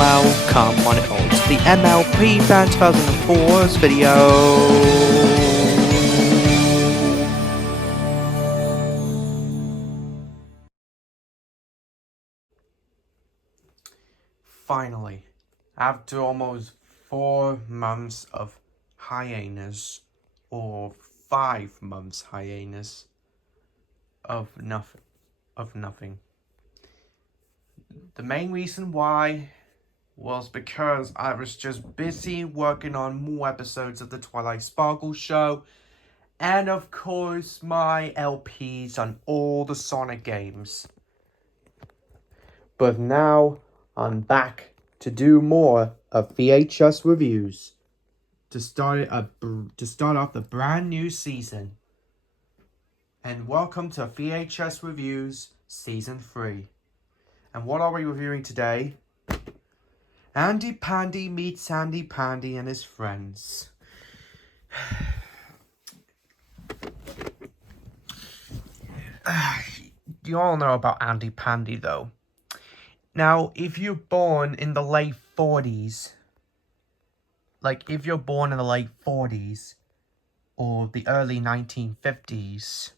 welcome on it all to the MLP Fan 2004's video. Finally, after almost 4 months of hiatus, or 5 months hiatus of nothing. The main reason why was because I was just busy working on more episodes of the Twilight Sparkle show, and of course my LPs on all the Sonic games. But now I'm back to do more of VHS reviews to start off the brand new season. And welcome to VHS Reviews Season 3. And what are we reviewing today? Andy Pandy meets Andy Pandy and his friends. You all know about Andy Pandy though. Now, if you're born in the late 40s, if or the early 1950s,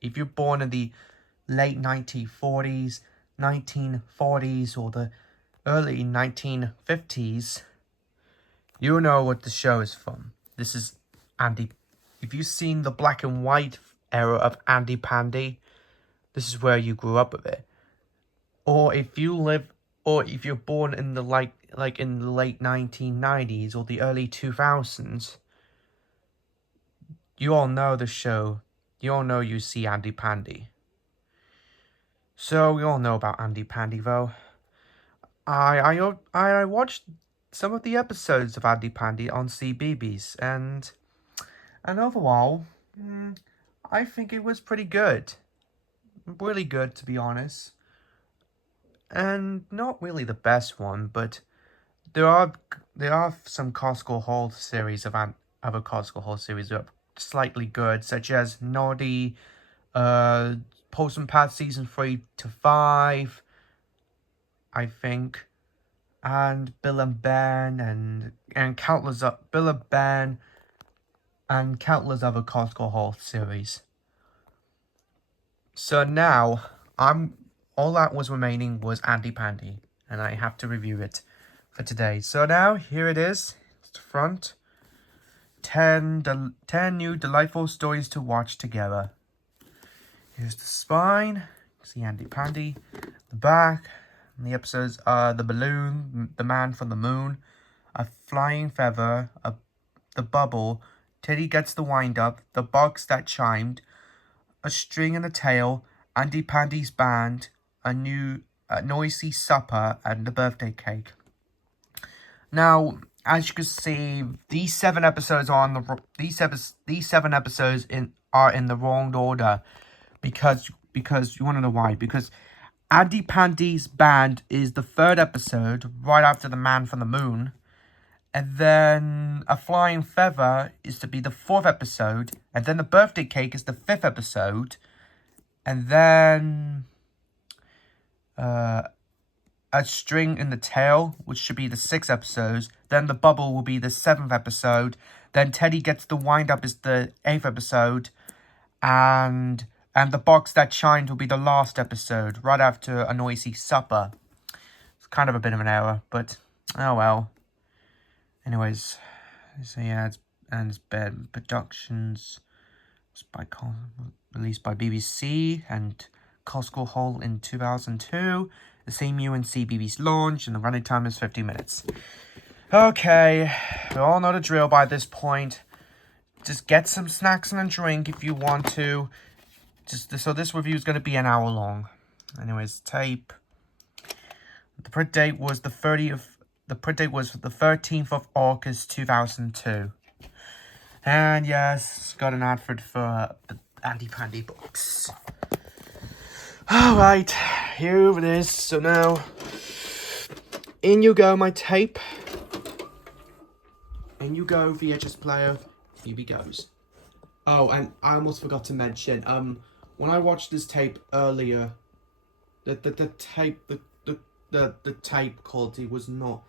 if you're born in the late 1940s, 1940s, or the early 1950s, you know what the show is from. This is Andy. If you've seen the black and white era of Andy Pandy, this is where you grew up with it. Or if you're born in the in the late 1990s or the early 2000s, you all know the show. You all know you see Andy Pandy. So we all know about Andy Pandy though. I watched some of the episodes of Andy Pandy on CBeebies, and overall, I think it was pretty good. Really good, to be honest. And not really the best one, but there are some Cosgrove Hall series of other Cosgrove Hall series that are slightly good, such as Naughty, Postman Pat Season 3 to 5, I think, and Bill and Ben and countless Bill and Ben and countless other Cosgrove Hall series. So now all that was remaining was Andy Pandy, and I have to review it for today. So now here it is. It's the front. 10 new delightful stories to watch together. Here's the spine. See Andy Pandy. The back. And the episodes are The Balloon, The Man from the Moon, A Flying Feather, The Bubble, Teddy Gets the Wind Up, The Box That Chimed, A String and a Tail, Andy Pandy's Band, A Noisy Supper, and The Birthday Cake. Now, as you can see, these 7 episodes are in the wrong order, because you want to know why? Because Andy Pandy's Band is the 3rd episode, right after The Man from the Moon, and then A Flying Feather is to be the 4th episode, and then The Birthday Cake is the 5th episode, and then A String in the Tail, which should be the 6th episode. Then The Bubble will be the 7th episode. Then Teddy Gets the Wind Up is the 8th episode. And The Box That Chimed will be the last episode, right after A Noisy Supper. It's kind of a bit of an error, but oh well. Anyways, so yeah, it's been Productions. It's released by BBC and Cosgrove Hall in 2002. The same year when CBeebies launched, and the running time is 50 minutes. Okay, we all know the drill by this point. Just get some snacks and a drink if you want to. So this review is going to be an hour long. Anyways, tape. The print date was the 13th of August 2002. And yes, got an advert for the Andy Pandy books. Alright, here it is. So now, in you go, my tape. In you go, VHS player. Here we goes. Oh, and I almost forgot to mention, when I watched this tape earlier, the the tape quality was not.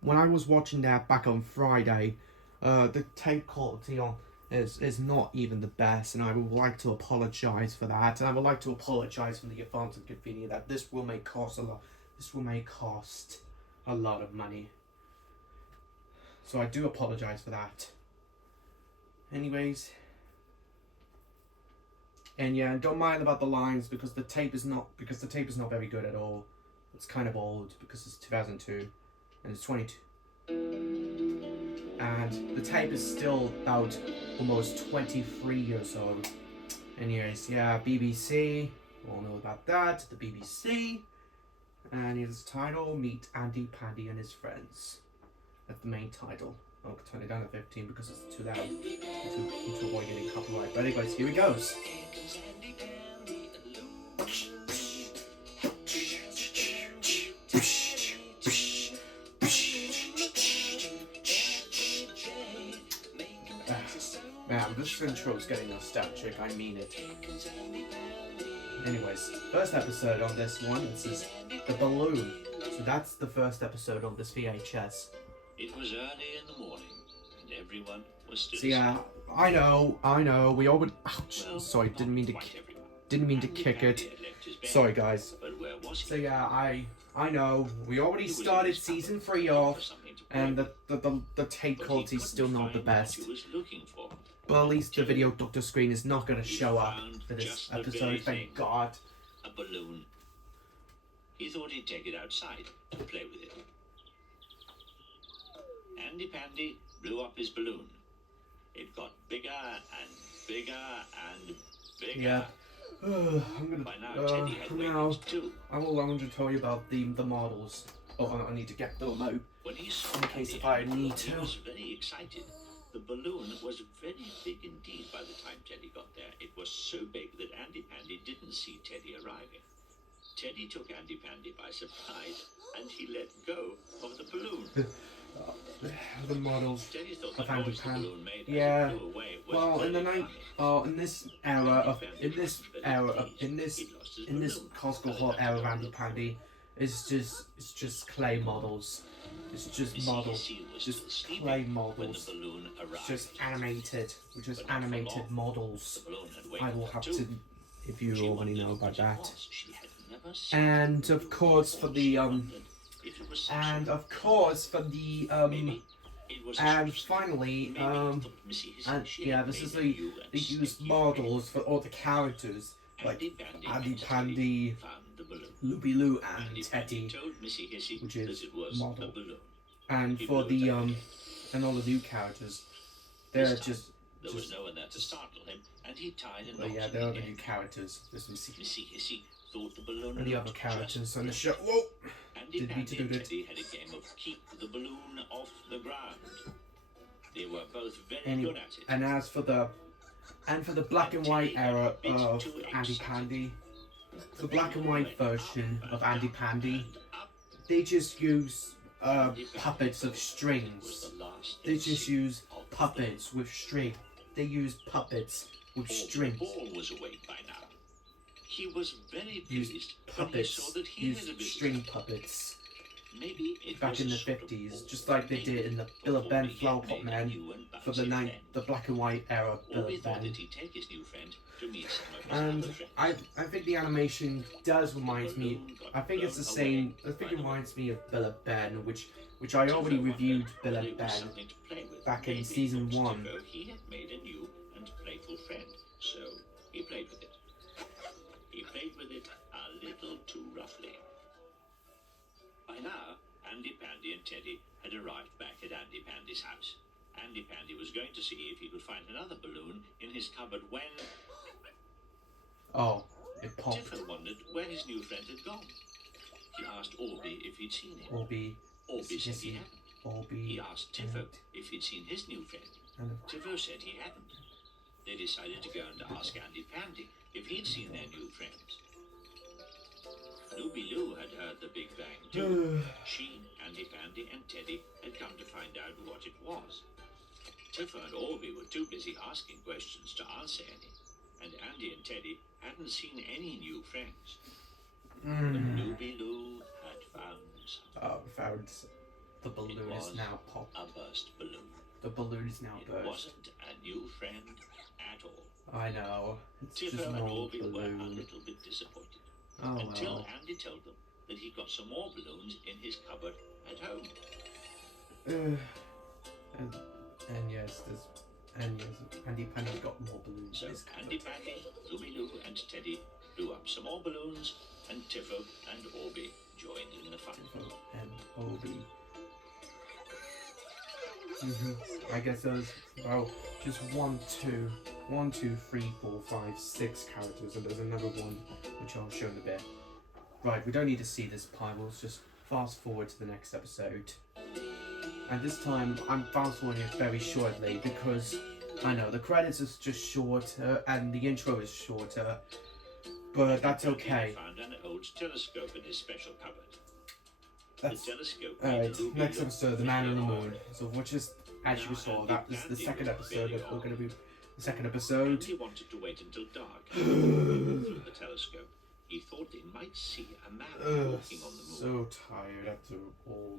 When I was watching that back on Friday, the tape quality on is not even the best, and I would like to apologize for that, and I would like to apologize from the advance of Convenia that this will may cost a lot. This will may cost a lot of money. So I do apologize for that. Anyways. And yeah, don't mind about the lines because the tape is not very good at all. It's kind of old because it's 2002 and it's 22. And the tape is still about almost 23 years old. Anyways, yeah, BBC. We all know about that. The BBC. And here's the title: Meet Andy, Pandy, and his friends. That's the main title. I'll turn it down to 15 because it's too loud to avoid getting copyright. But anyways, here it goes. Man, this intro is getting nostalgic, I mean it. Anyways, first episode on this one, this is The Balloon. So that's the first episode on this VHS. It was early in the morning, and everyone was still asleep. Yeah, I know, we all would... Ouch, well, sorry, didn't mean to kick it. Sorry, guys. So yeah, I know, we already started season 3 off, and the tape quality is still not the best. But at least the video doctor screen is not going to show up for this episode, thank God. A balloon. He thought he'd take it outside to play with it. Andy Pandy blew up his balloon. It got bigger and bigger and bigger. Yeah. I'm gonna. By now, Teddy had waited too. I'm going to tell you about the models. Oh, I need to get them out. When he saw in case if I need to. He was very excited. The balloon was very big indeed by the time Teddy got there. It was so big that Andy Pandy didn't see Teddy arriving. Teddy took Andy Pandy by surprise and he let go of the balloon. The models Teddy thought of the Andy noise the Pandy. balloon made Yeah. as it flew away was Well, in the very night, funny. in this Cosgrove era of Andy Pandy, it's just clay models. It's just models, just clay models. It's just animated, models. I will have to, if you already know about that. And of course for the and finally and yeah, this is they use models for all the characters like Andy Pandy, Loopy Loo, and Teddy, which is model. And for the and all the new characters, they're just there was no one there to startle him, and he tied and yeah, they're the new characters. This was Missy Hissy thought the balloon and the other characters on the show. Whoa! Andy Pandy and Teddy had a game of keep the balloon off the ground. They were both very good at it. And as for the black and white era of Andy Pandy, the black and white version of Andy Pandy, they just use puppets of strings. They just use puppets with string. They use puppets with strings. Paul was awake by now. He was very pleased when he saw that he had a visitor. String puppets. Maybe it back was in the 50s, just like they did in the Bill of Ben Flower Pot Man for the black and white era Bill of Ben. And I think the animation does remind me. I think it's the same. I think it reminds me of Bill of Ben, which I already reviewed Bill of Ben back in season 1. He had made a new and playful friend, so he played with it. He played with it a little too roughly. By now, Andy Pandy and Teddy had arrived back at Andy Pandy's house. Andy Pandy was going to see if he could find another balloon in his cupboard when... Oh, it popped. Tiffin wondered where his new friend had gone. He asked Orby if he'd seen him. Orby said he hadn't. He asked Tiffo if he'd seen his new friend. Tiffo said he hadn't. They decided to go and ask Andy Pandy if he'd seen their new friends. Loopy Loo had heard the Big Bang too. She, Andy Pandy, and Teddy had come to find out what it was. Tiffo and Orby were too busy asking questions to answer any, and Andy and Teddy hadn't seen any new friends. But Loopy Loo had found found the balloon is now popped. A burst balloon. The balloon is now It burst. wasn't a new friend at all. I know. It's just Tifo an and old Orby were a balloon. little bit disappointed. Oh Until well. Andy told them that he got some more balloons in his cupboard at home. And yes, Andy Pandy got more balloons. So in his cupboard. Andy Pandy, Loo and Teddy blew up some more balloons, and Tifo and Orby joined in the fun. Tifo and Orby. I guess there's just 1, 2, 3, 4, 5, 6 characters, and there's another one which I'll show in a bit. Right, we don't need to see this pie. We'll just fast forward to the next episode. And this time I'm fast forwarding it very shortly because I know the credits is just shorter and the intro is shorter, but that's okay. He found an old telescope in his special cupboard. That's the telescope. alright. Next episode, The Man on the Moon. So which is, as you saw, that is the second episode. We're going to be the second episode. He wanted to wait until dark. Through the telescope, he thought they might see a man walking on the moon. So tired after all.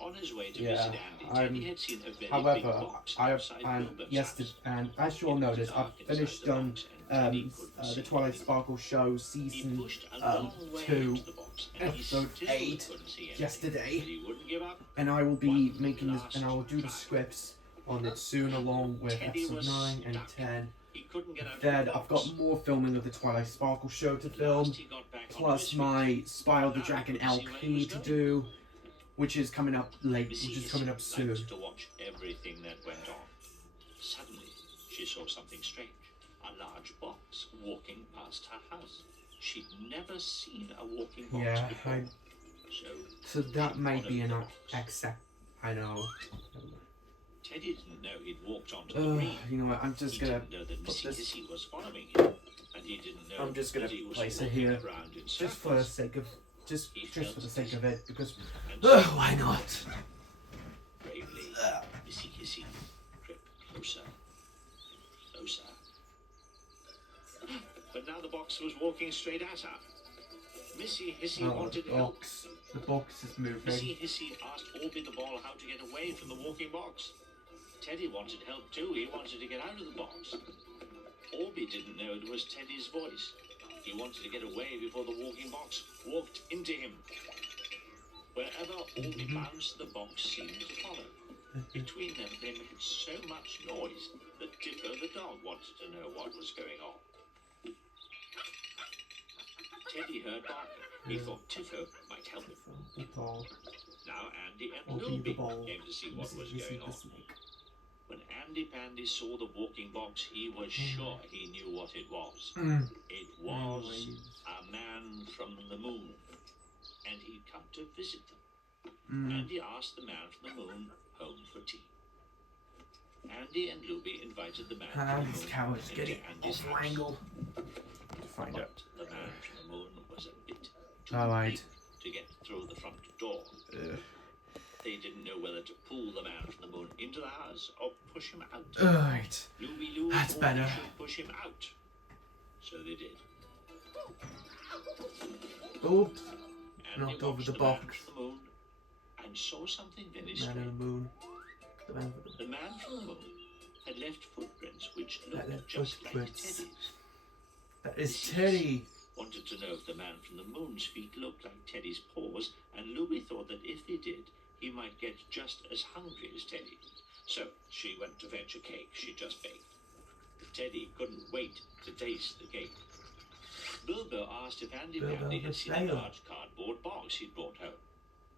On his way to visit Andy, he had seen a very big however, box outside Wilbur's house. and as you all noticed, I've finished the Twilight Sparkle show season 2, episode 8 yesterday, and I will be making this, and I will do the scripts on it soon, along with episode 9 and 10. Then I've got more filming of the Twilight Sparkle show to film, plus my Spy of the Dragon LP to do, which is coming up soon. To watch everything that went on. Suddenly, she saw something strange. A large box walking past her house. She'd never seen a walking box before. So that might be an accept. I know. Teddy didn't know he'd walked onto the green. You know what? I'm just gonna put this. Was following him, and he didn't know I'm just gonna place it here, just for the sake of, just for the sake of it, because why not? Bravely, Missy Hissy crept closer, closer. But now the box was walking straight at her. Missy Hissy wanted help. The box is moving. Missy Hissy asked Orby the ball how to get away from the walking box. Teddy wanted help too. He wanted to get out of the box. Orby didn't know it was Teddy's voice. He wanted to get away before the walking box walked into him. Wherever Orby bounced, the box seemed to follow. Between them, they made so much noise that Tifo the dog wanted to know what was going on. Teddy heard barking. He thought Tifo might help him. Now Andy and Lilby came to see what was going on. When Andy Pandy saw the walking box, he was sure he knew what it was. It was a man from the moon, and he'd come to visit them. Andy asked the man from the moon home for tea. Andy and Lilby invited the man from the moon coward's getting Andy's off angle. Find out. The man from the moon was a bit too big to get through the front door. They didn't know whether to pull the man from the moon into the house or push him out. Alright. Loo That's better. Should push him out. So they did. Oops. And Knocked over the box. The moon and saw something very Man strange. on the moon. The man from the moon had left footprints which looked just like Teddy's. That is Teddy. Wanted to know if the man from the moon's feet looked like Teddy's paws, and Looby thought that if they did, he might get just as hungry as Teddy. So she went to fetch a cake she just baked. Teddy couldn't wait to taste the cake. Bilbo asked if Andy Pandy had seen a large cardboard box he'd brought home.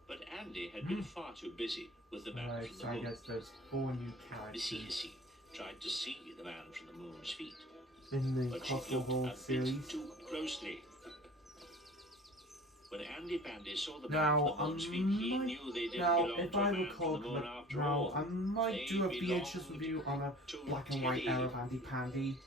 But Andy had been far too busy with the man from the moon. I guess there's 4 new characters. Missy Hissy tried to see the man from the moon's feet, in the but she looked a series. bit too closely. When Andy Pandy saw the man Now, from the moon's feet, he knew they didn't belong if to a I man recall, from the moon after all. I might do a They VHS belonged review on a to black and white Teddy. era of Andy Pandy.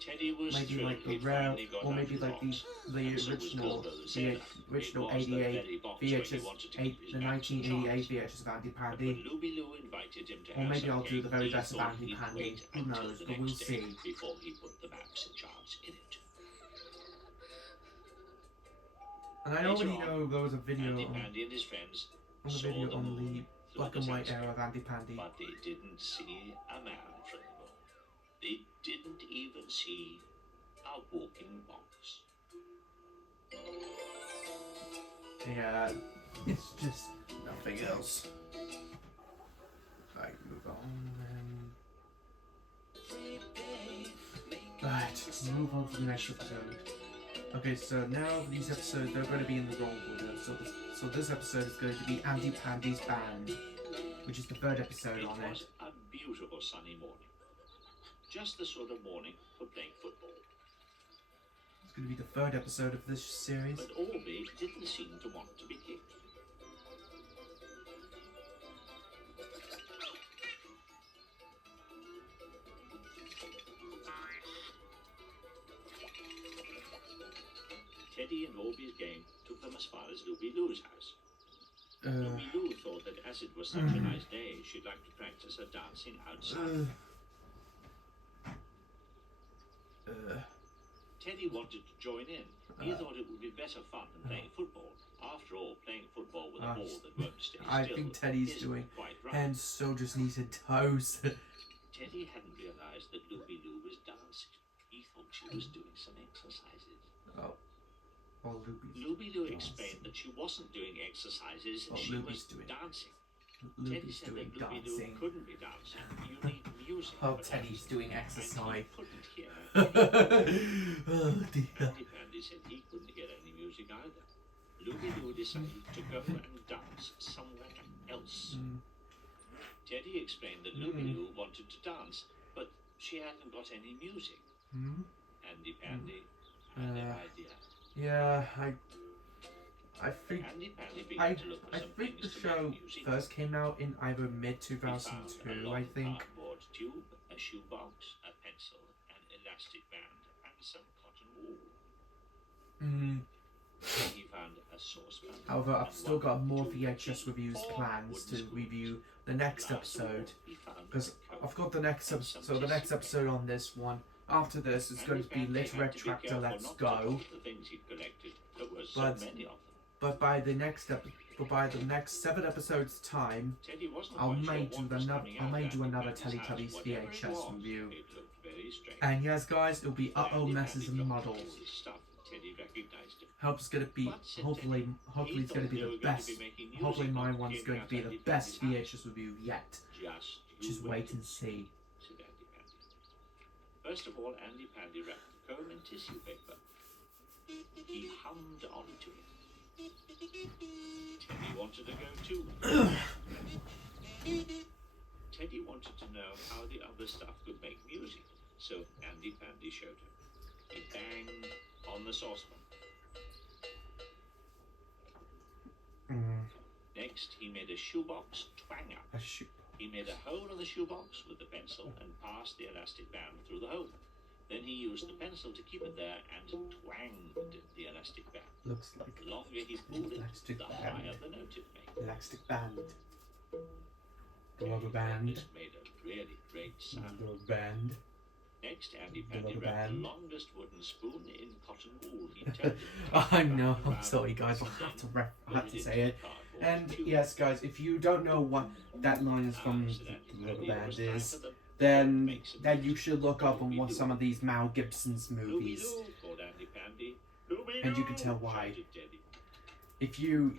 Teddy was Maybe thrilled like the he'd rare, finally got or out maybe of the like box. the And so was original, Bilbo the sailor. the original It was the 88 very box where he VHS, wanted to 8, keep his the magic 1988 charms. VHS of Andy But when Pandy. Looby Loo invited him to Or have maybe some I'll do the very cake, he best of thought Andy he'd Pandy. wait Who until knows, the but we'll next day see. before he put the maps and charts in it. And I Later already on, know there was a video Andy on... Pandy and his friends the saw video the on moon the through black the and white telescope, era of Andy Pandy. but they didn't see a man from the moon. They didn't even see a walking box. Yeah, it's just nothing else. Right, move on then. Right, move on to the next episode. Okay, so now these episodes, they're going to be in the wrong order. So this episode is going to be Andy Pandy's Band, which is the third episode on It it. was a beautiful sunny morning. Just the sort of morning for playing football. It's going to be the third episode of this series. But Orby didn't seem to want to be kicked. Teddy and Orby's game took them as far as Luby Lou's house. Luby Lou thought that as it was such a nice day, she'd like to practice her dancing outside. Teddy wanted to join in. He thought it would be better fun than playing football. After all, playing football with a ball that won't stay still I think Teddy's isn't doing quite right. hands, shoulders, knees and toes. Teddy hadn't realized that Luby Lou was dancing. He thought she was doing some exercises. Oh. Oh, Luby Lou explained that she wasn't doing exercises, she was dancing. Teddy Luby's said doing that Luby Lou dancing. couldn't be dancing. You need music. Oh, for Teddy's dancing. doing exercise. And he couldn't hear Oh dear. Andy Pandy said he couldn't hear any music either. Luby Lou decided to go and dance somewhere else. Teddy explained that Luby Lou wanted to dance, but she hadn't got any music. Andy Pandy had an idea. Yeah, I think Andy Pandy began to look for I some think the things to show make music. first came out in either mid He found a 2002, long I think. cardboard tube, a shoebox, a pencil, an elastic band, and some cotton wool. Then he found a saucepan. However, I've and still one, got more two, VHS three, reviews four plans to wooden spoons. review the next Last of all, episode, he found because a comb I've got the next and episode. some So the next tissue episode on this one. After this, it's going to be Andy Pandy Lit had Red to be Tractor careful Let's not to Go. drop the things he'd collected. There were so But- many of them. But by the next 7 episodes time, Teddy wasn't I quite sure may what do was another coming I out may of do Andy another Pandy's house. Teletubbies Whatever it VHS was, review. it looked very strange. And yes, guys, it'll be Andy uh-oh Pandy messes and dropped muddles. all the stuff. Teddy recognized him. Hope it's gonna be But, said hopefully Teddy, hopefully he it's gonna thought be they the were going to best. be making music Hopefully my when one's came going to out be Andy the best Pandy's house. VHS review yet. Just Just wait and see. said Andy Pandy. First of all, Andy Pandy wrapped the comb in tissue paper. He hummed onto it. Teddy wanted to go too. Teddy wanted to know how the other stuff could make music, so Andy Pandy showed him. He banged on the saucepan. Next, he made a shoebox twang up. A shoot. He made a hole in the shoebox with the pencil and passed the elastic band through the hole. Then he used the pencil to keep it there and twanged the elastic band. Looks like The longer he pulled it, elastic the band. higher the note it made. Elastic band. Andy Rubber band. This made a really great sound. Rubber band. Next, Andy The Pandy rubber wrapped the band. longest wooden spoon in cotton wool. He turned it I know, I'm around sorry guys, I and have to then I have put to it say into it. the cardboard And tube. yes guys, if you don't know what that line is from Said Andy the Rubber Pandy, it Band was time is, for them then make some you music. should look up and watch Luby-doo. some of these Mel Gibson's movies. Luby-doo, called Andy Pandy. And you can Luby-doo, tell why. shouted Teddy. If you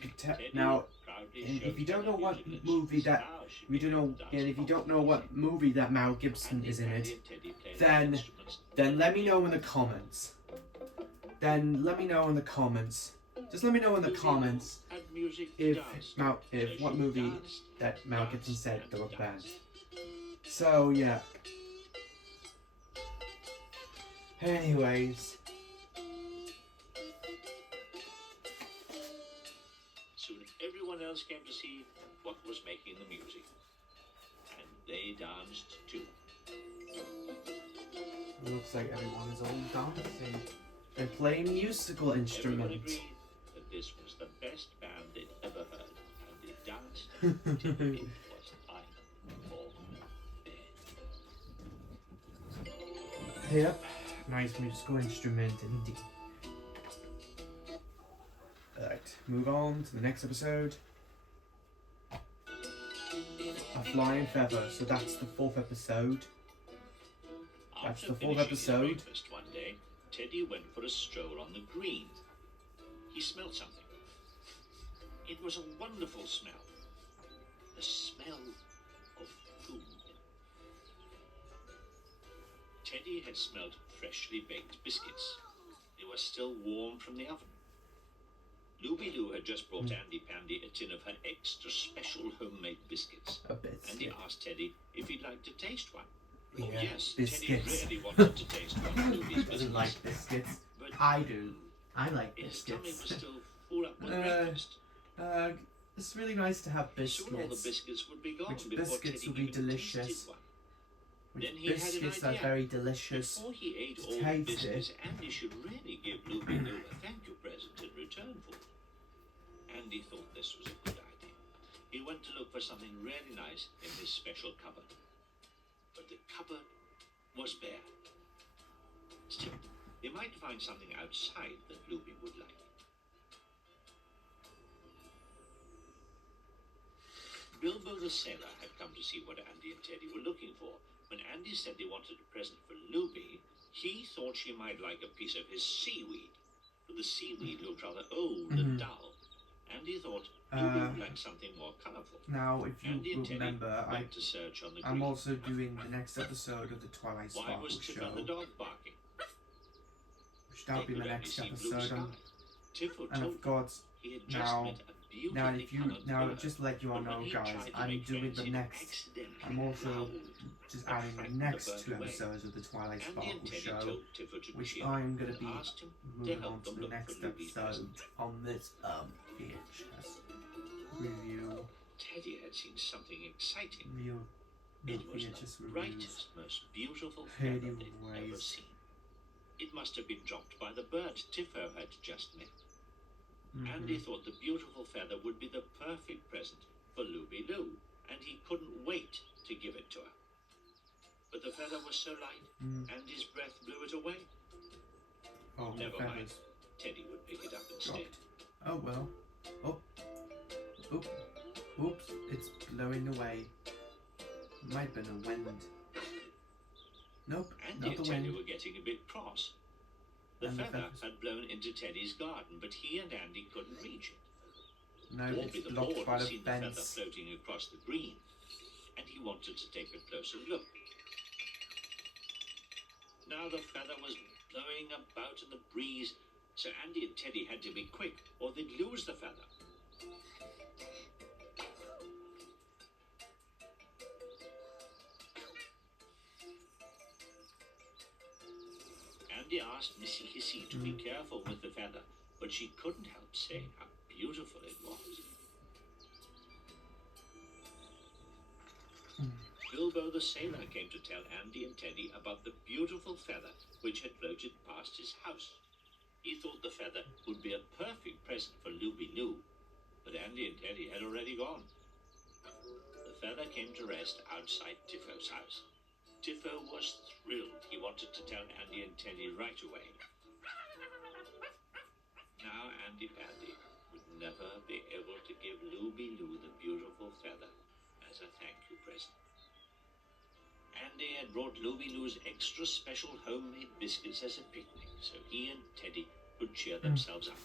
could tell Teddy now, proudly and showed if you don't Teddy know what music movie that now she we don't began know, dancing and if you on don't the know what saucepan. movie that Mel Gibson Andy is in Pandy it, and Teddy played then- their instruments. then let me know in the comments. Then let me know in the comments. Just let me know in the Luby-doo comments had music to dance to, if so what she movie danced, that Mel danced, Gibson said and the Rubber Band. danced. So yeah. Anyways, Soon everyone else came to see what was making the music. And they danced too. it looks like everyone is all dancing and playing musical Everyone instruments. agreed that this was the best band they'd ever heard. And they danced until it was time for bed. Yep, nice musical instrument indeed. Alright. Move on to the next episode. A Flying Feather. So that's the 4th episode. That's the 4th episode. Breakfast one day, Teddy went for a stroll on the green. He smelled something. It was a wonderful smell. The smell of food. Teddy had smelled freshly baked biscuits. They were still warm from the oven. Luby Lou had just brought Andy Pandy a tin of her extra special homemade biscuits. And he asked Teddy if he'd like to taste one. Yeah, Oh yes, biscuits. Teddy really wanted to taste one of Luby's Who doesn't biscuits. like biscuits? But I do. I like his tummy biscuits. was still full up with breakfast. It's really nice to have Soon all the biscuits. biscuits would be gone Which before biscuits Teddy will be even delicious. tasted one. Which Then he had an biscuits are idea. very delicious. Before he ate to all the taste biscuits, it. Andy should really give Luby Lou a thank you present in return for it. Andy thought this was a good idea. He went to look for something really nice in his special cupboard. But the cupboard was bare. Still, he might find something outside that Luby would like. Bilbo the sailor had come to see what Andy and Teddy were looking for. When Andy said they wanted a present for Luby, he thought she might like a piece of his seaweed. But the seaweed looked rather old and dull. Andy thought Luby would like something more colourful. Now, if Andy you and Teddy remember, went to search on the I'm green. also doing the next episode of the Twilight Why Sparkle was Tiffer show, the dog barking? which that'll be They my could next only see blue episode. sky. Tiffer And told I've got he had just now, met a now beautifully if you coloured now bird. just to let you all But when know, he guys, tried to I'm make doing friends, the it next. accidentally I'm also howled. just and adding the frightened next bird 2 away. episodes of the Twilight Andy Sparkle and Teddy show, told Tiffer to which cheer I'm gonna and be asked him to moving help on to them the look next for Luby's episode present. on this VHS review. Teddy had seen something exciting. Real It was VHS the reviews. brightest, most beautiful Heard feather you they'd ever ways. seen. It must have been dropped by the bird Tiffer had just met. Andy thought the beautiful feather would be the perfect present for Luby Lou, and he couldn't wait to give it to her. But the feather was so light, Andy's breath blew it away. Oh, the Never mind. feathers Teddy would pick it up instead. dropped. Oh well. Oh. Oop. Oops. It's blowing away. Might have been a wind. Nope. Andy Not the and Teddy wind. were getting a bit cross. The And the feather feathers. had blown into Teddy's garden, but he and Andy couldn't reach it. No, Walby it's the blocked board by had the seen the feather fence. floating across the green, and he wanted to take a closer look. Now the feather was blowing about in the breeze, so Andy and Teddy had to be quick, or they'd lose the feather. Andy asked Missy Hissy to be careful with the feather, but she couldn't help saying how beautiful it was. Bilbo the sailor came to tell Andy and Teddy about the beautiful feather which had floated past his house. He thought the feather would be a perfect present for Luby Lou, but Andy and Teddy had already gone. The feather came to rest outside Tiffo's house. Tiffo was thrilled. He wanted to tell Andy and Teddy right away. Now Andy Pandy would never be able to give Luby Lou the beautiful feather as a thank you present. Andy had brought Luby Lou's extra special homemade biscuits as a picnic, so he and Teddy could cheer themselves up.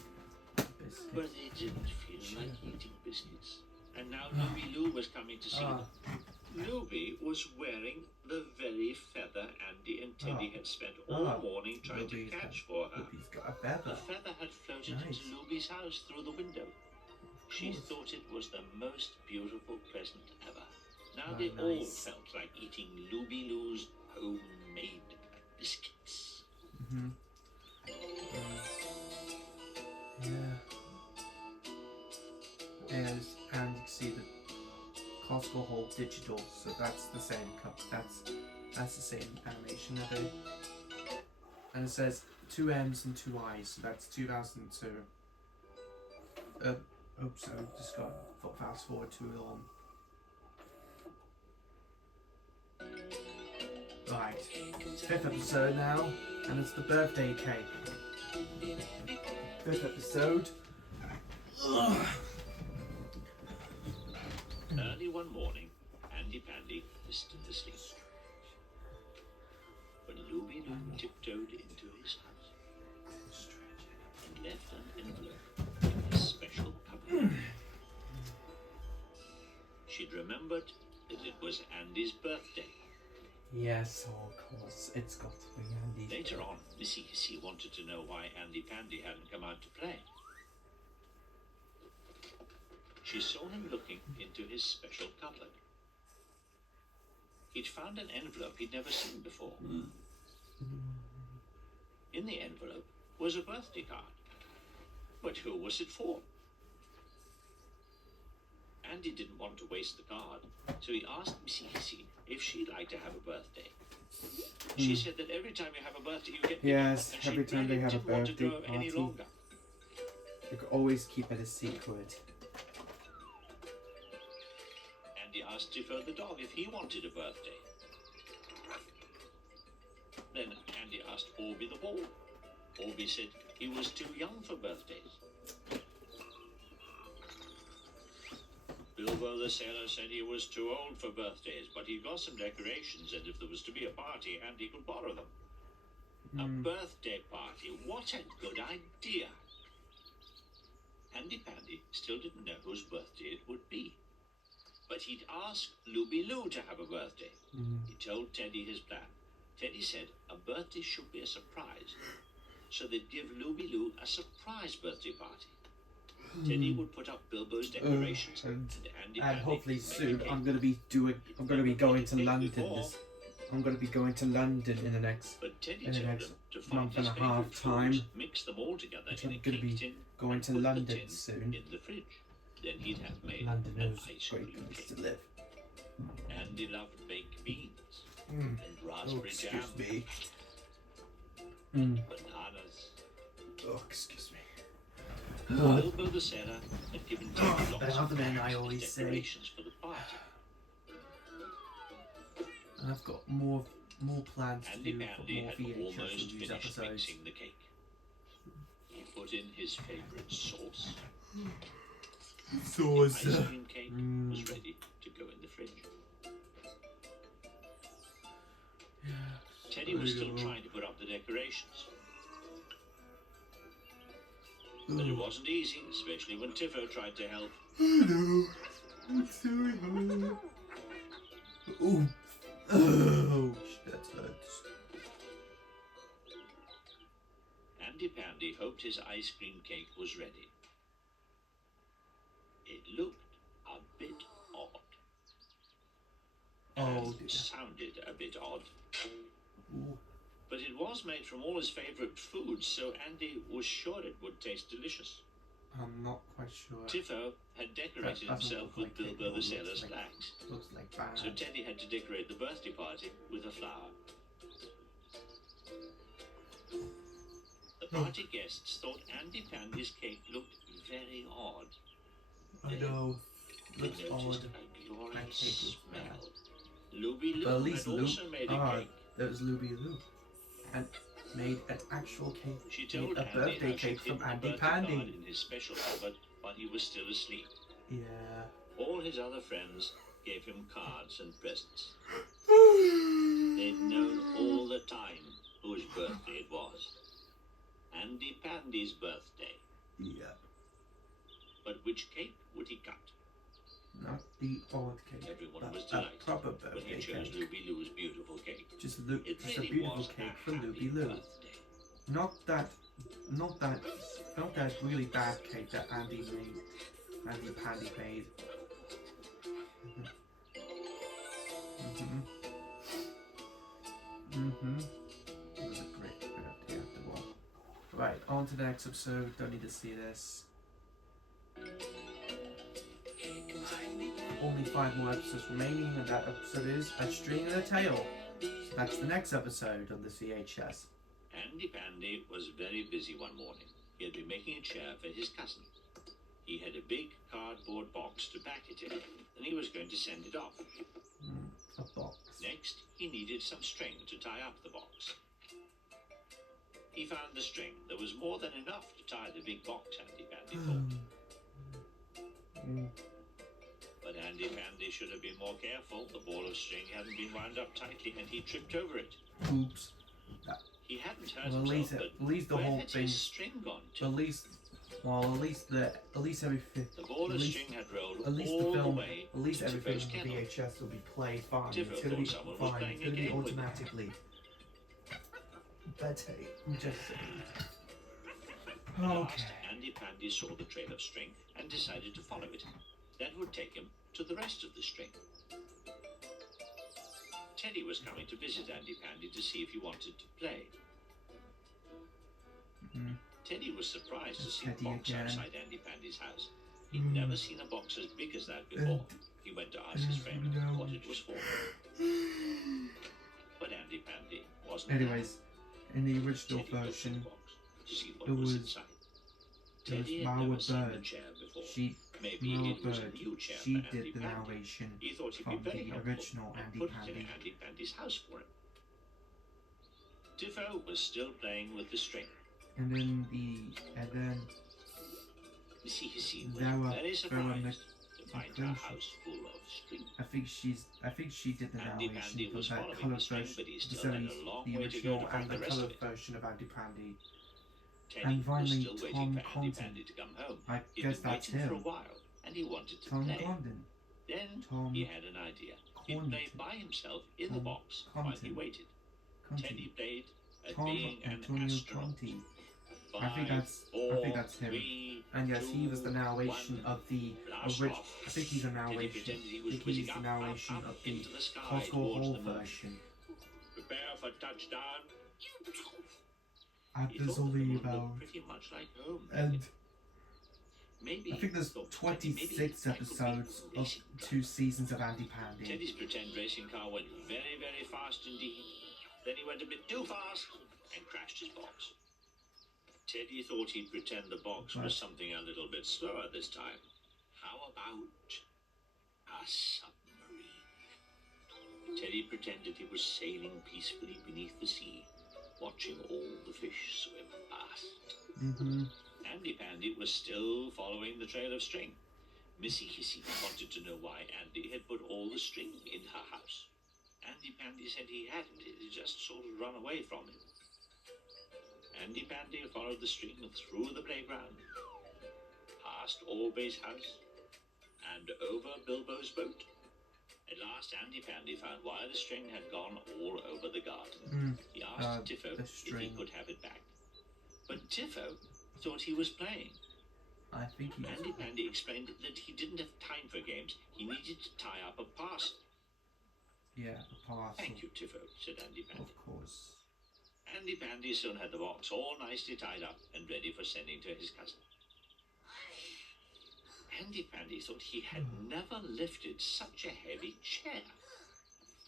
Biscuit. But they didn't feel like eating biscuits. And now Luby Lou was coming to see them. Luby was wearing the very feather Andy and Teddy had spent all morning trying to catch for her. Luby's got a The feather. feather had floated Nice. into Luby's house through the window. She thought it was the most beautiful present ever. Now they all nice. felt like eating Luby Lou's homemade biscuits. Yeah. And you can see the Cosgrove Hole digital, so that's the same that's the same animation of it. And it says 2 M's and 2 I's, so that's 2002. Oops, I just got fast forward too long. Right, 5th episode now, and it's the birthday cake. 5th episode. Early one morning, Andy Pandy is still asleep. When Looby Loo tiptoed into his house and left an envelope in his special cupboard. She'd remembered that it was Andy's birthday. Yes, oh, of course, it's got to be Andy's. Later on, Missy Hissy wanted to know why Andy Pandy hadn't come out to play. She saw him looking into his special cupboard. He'd found an envelope he'd never seen before. In the envelope was a birthday card. But who was it for? Andy didn't want to waste the card, so he asked Missy Hissy if she'd like to have a birthday. She said that every time you have a birthday, you get bigger, Yes, and she every time really they have a didn't want to birthday go any party. longer. You could always keep it a secret. Andy asked Tifo the dog if he wanted a birthday. Then Andy asked Orby the ball. Orby said he was too young for birthdays. Bilbo the sailor said he was too old for birthdays, but he got some decorations, and if there was to be a party, Andy could borrow them. A birthday party, what a good idea! Andy Pandy still didn't know whose birthday it would be. But he'd asked Looby Loo to have a birthday. He told Teddy his plan. Teddy said a birthday should be a surprise, so they'd give Looby Loo a surprise birthday party. Teddy would put up Bilbo's decorations, and Andy And Pandy hopefully would make soon a cake. I'm gonna be going to Cake London. before, I'm gonna be going to London in the next But Teddy in the told next him to find month and his a half favourite time. foods, mix them all together Which in I'm a gonna cake be tin, going and to put the London tin soon. in the fridge. Then he'd have made London an is a ice great cream place cake. to live. Andy loved baked beans and Oh, raspberry jam, excuse me. bananas. Oh, excuse me. Bilbo the sailor had given Teddy lots Better of than I plans and always say. decorations for the party. And I've got more plans to Andy do for Pandy more had VHS almost reviews finished episodes. mixing the cake. He put in his favourite sauce. The ice cream cake was ready to go in the fridge. Teddy was still trying to put up the decorations. But it wasn't easy, especially when Tifo tried to help. No, it's very hard. Oh, that hurts. Andy Pandy hoped his ice cream cake was ready. It looked a bit odd. Oh, And dear. sounded a bit odd. Ooh. But it was made from all his favourite foods, so Andy was sure it would taste delicious. I'm not quite sure. Tifo had decorated That doesn't himself look with like cake, Bilbo the looks sailor's like- flags. Looks like bad. So Teddy had to decorate the birthday party with a flower. The party guests thought Andy Pandy's cake looked very odd. I know. They Looks noticed odd. a glorious That cake looks smell. Looby But at Loo least had also made a cake. there was Looby Loo. And made an actual cake. She Made told a Andy birthday how she'd cake hidden from the Andy birthday card Pandy. in his special cupboard while he was still asleep. Yeah. All his other friends gave him cards and presents. They'd known all the time whose birthday it was. Andy Pandy's birthday. Yeah. But which cake would he cut? Not the odd cake, Everyone but was a delighted proper when he birthday chose cake. Looby Loo's beautiful cake. Just It a really beautiful was cake a for happy Looby Loo. birthday. Not that really bad cake that Andy Pandy made. It was a great birthday after all. Right, on to the next episode. Don't need to see this. Only 5 more episodes remaining, and that episode is A String and a Tail. So that's the next episode on this VHS. Andy Pandy was very busy one morning. He had been making a chair for his cousin. He had a big cardboard box to pack it in, and he was going to send it off. A box. Next, he needed some string to tie up the box. He found the string. There was more than enough to tie the big box, Andy Pandy thought. But Andy Pandy should have been more careful. The ball of string hadn't been wound up tightly and he tripped over it. Oops. He hadn't hurt Well, himself, at least the where whole had thing. his string gone to? At least everything. The ball of string had rolled At least all the film. the way At least to everything Tiffo's on the kennel. VHS will be played fine. Tiffo It's gonna be thought someone was fine. playing It's gonna a be game with him. automatically. That's it. I'm just saying. At Okay. last, Andy Pandy saw the trail of string and decided to follow it. That would take him to the rest of the string. Teddy was coming to visit Andy Pandy to see if he wanted to play. Teddy was surprised to see a Teddy box again. outside Andy Pandy's house. He'd never seen a box as big as that before. He went to ask his friend what it was for. But Andy Pandy wasn't Anyways, in the there. original Teddy looked at the version, box to see what it was was inside. Teddy had Mara never seen the Bird. chair before. Maybe Mara it was a Bird. new chair She for Andy did the Pandy. narration He thought he'd be from very the helpful original and Andy put it in Pandy. Andy Pandy's house for him. Tiffo was still playing with the string. And then Missy was There were- very there were surprised to find her conclusions. house full of string. I think she did the Andy narration Pandy for was the following colour the string, version, but he the still had a series, long the way to go original to find and the the rest colour of it. version of Andy Pandy. Teddy And was finally, still waiting Tom for Andy Condon. Pandy to come home. I He'd guess been that's waiting for a him. while, and he wanted to Tom play. Condon. Then Tom he had an idea. He'd play Condon. by himself in the Tom box while he Condon. waited. Teddy Conti. played at Tom being an Antonio astronaut. Conti. I 5, think that's him. 3, And yes, he was the 2, narration 1. of the Blast original. off. I think he's a Teddy narration. pretended he I was think he's whizzing the up, narration up, of the into the sky Cosgrove towards Hall the moon. version. Prepare for touchdown. At He the thought the moon Zolibo. looked pretty much like home. And Maybe I think there's thought, 26 maybe I could be episodes a of racing driver. 2 seasons of Andy Pandy. Teddy's pretend racing car went very, very fast indeed. Then he went a bit too fast and crashed his box. Teddy thought he'd pretend the box was something a little bit slower this time. How about a submarine? Teddy pretended he was sailing peacefully beneath the sea, watching all the fish swim past. Andy Pandy was still following the trail of string. Missy Hissy wanted to know why Andy had put all the string in her house. Andy Pandy said he hadn't, it had just sort of run away from him. Andy Pandy followed the string through the playground, past Albay's house, and over Bilbo's boat. At last, Andy Pandy found why the string had gone all over the garden. He asked Tiffo if he could have it back. But Tiffo thought he was playing. I think he Andy Pandy explained that he didn't have time for games. He needed to tie up a parcel. Yeah, a parcel. Thank you, Tiffo, said Andy Pandy. Of course. Andy Pandy soon had the box all nicely tied up and ready for sending to his cousin. Andy Pandy thought he had never lifted such a heavy chair.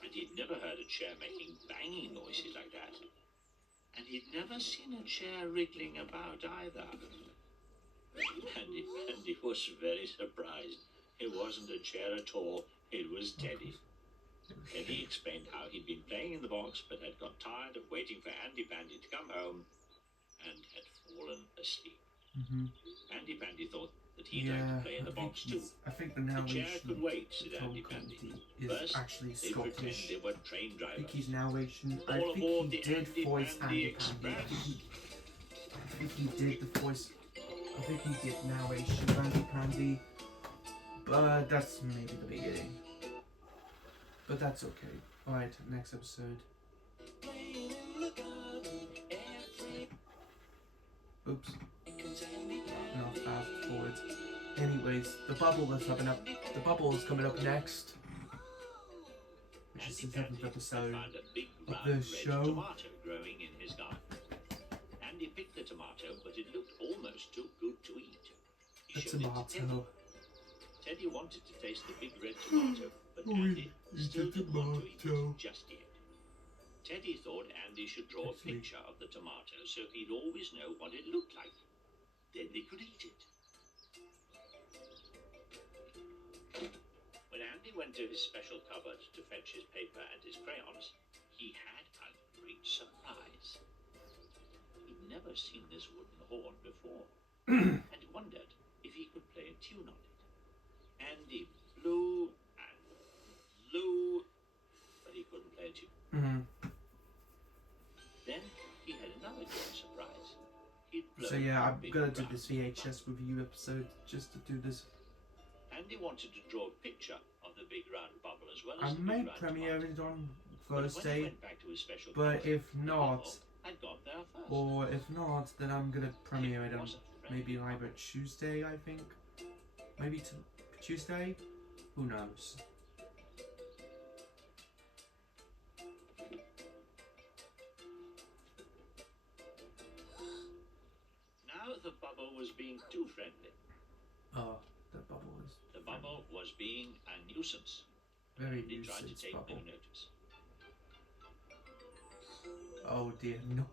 And he'd never heard a chair making banging noises like that. And he'd never seen a chair wriggling about either. Andy Pandy was very surprised. It wasn't a chair at all, it was Teddy. Teddy explained how he'd been playing in the box but had got tired of waiting for Andy Pandy to come home and had fallen asleep. Andy Pandy thought that he'd like to play in the box too. I think the The narration chair could wait, said Tom Andy Pandy. Conti is First, actually they pretend Scottish. they were train I drivers. think his narration. I All think aboard he the did Andy voice Pandy Andy Pandy. Express. I think he did the voice. I think he did narration of Andy Pandy. But that's maybe the beginning. But that's okay. Alright, next episode. Oops. No, fast forward. Anyways, the bubble is coming up. The bubble is coming up next. Which is the 7th episode Found a big of round the red show. tomato growing in his garden. Andy picked the tomato, but it looked almost too good to eat. He The showed it to Teddy. tomato. Teddy wanted to taste the big red tomato, but Andy still didn't want to eat it just yet. Teddy thought Andy should draw a picture of the tomato so he'd always know what it looked like. Then they could eat it. When Andy went to his special cupboard to fetch his paper and his crayons, he had a great surprise. He'd never seen this wooden horn before, and wondered if he could play a tune on it. Then he had another great surprise. He'd blown So yeah, a I'm big gonna do round this VHS review episode just to do this. Andy wanted to draw a picture of the big round bubble as well I as the may big round premiere tomato. it on But when he Thursday, went back to his special but cupboard, if the not, bubble had got there first. or if not, then I'm gonna premiere it on wasn't friendly. maybe either Tuesday, I think. Maybe Tuesday? Who knows? Now the bubble was being too friendly. Oh, the bubble is The bubble was being a nuisance. very Andy tried to nuisance take bubble. no notice. Oh dear, not.